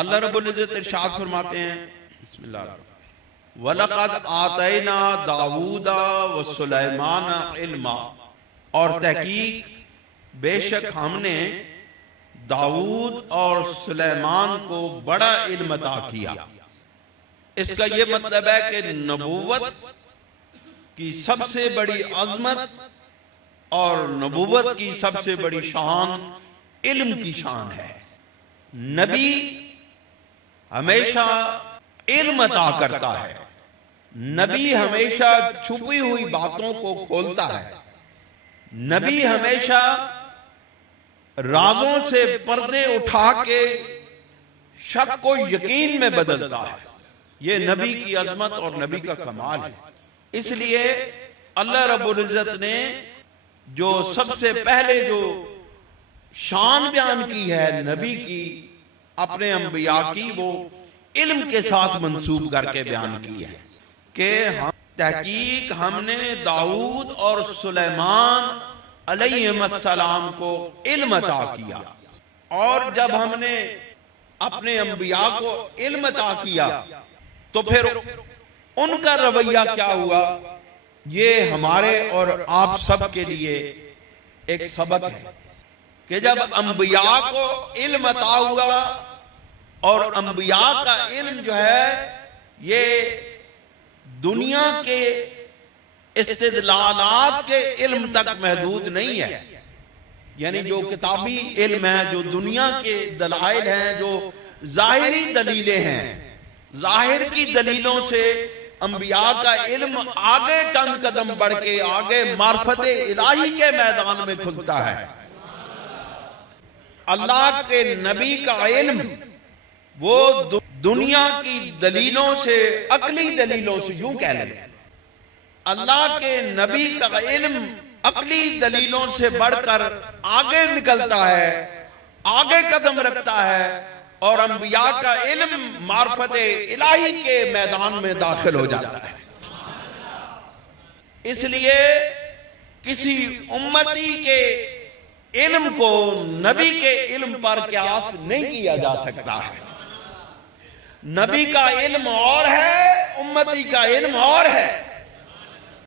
اللہ رب العزت ارشاد فرماتے ہیں بسم اللہ وَلَقَدْ آتَيْنَا دَاوُودَ وَسُلَيْمَانَ عِلْمًا، اور تحقیق بے شک ہم نے داؤد اور سلیمان کو بڑا علم عطا کیا۔ اس کا یہ مطلب ہے کہ نبوت کی سب سے بڑی عظمت اور نبوت کی سب سے بڑی شان علم کی شان ہے۔ نبی ہمیشہ علم عطا کرتا ہے، نبی ہمیشہ چھپی ہوئی باتوں کو کھولتا ہے، نبی ہمیشہ رازوں سے پردے اٹھا کے شک کو یقین میں بدلتا ہے۔ یہ نبی کی عظمت اور نبی کا کمال ہے۔ اس لیے اللہ رب العزت نے جو سب سے پہلے جو شان بیان کی ہے نبی کی اپنے انبیاء کی، وہ علم کے ساتھ منسوب کر کے بیان کی ہے کہ تحقیق ہم نے داؤد اور سلیمان علیہ السلام کو علم عطا کیا۔ اور جب ہم نے اپنے انبیاء کو علم عطا کیا تو پھر ان کا رویہ کیا ہوا، یہ ہمارے اور آپ سب کے لیے ایک سبق ہے کہ جب انبیاء کو علم عطا ہوا، اور انبیاء کا علم جو ہے یہ دنیا کے استدلالات کے علم تک محدود نہیں ہے، یعنی جو کتابی علم ہے، جو دنیا کے دلائل ہیں، جو ظاہری دلیلیں ہیں، ظاہر کی دلیلوں سے انبیاء کا علم آگے چند قدم بڑھ کے آگے معرفت الہی کے میدان میں کھلتا ہے۔ اللہ کے نبی کا علم وہ دنیا کی دلیلوں سے، عقلی دلیلوں سے، یوں کہہ لیں اللہ کے نبی کا علم عقلی دلیلوں سے بڑھ کر آگے نکلتا ہے، آگے قدم رکھتا ہے، اور انبیاء کا علم معرفت الہی کے میدان میں داخل ہو جاتا ہے۔ اس لیے کسی امتی کے علم کو نبی کے علم پر قیاس نہیں کیا جا سکتا ہے۔ نبی کا علم اور ہے، امتی کا علم اور ہے۔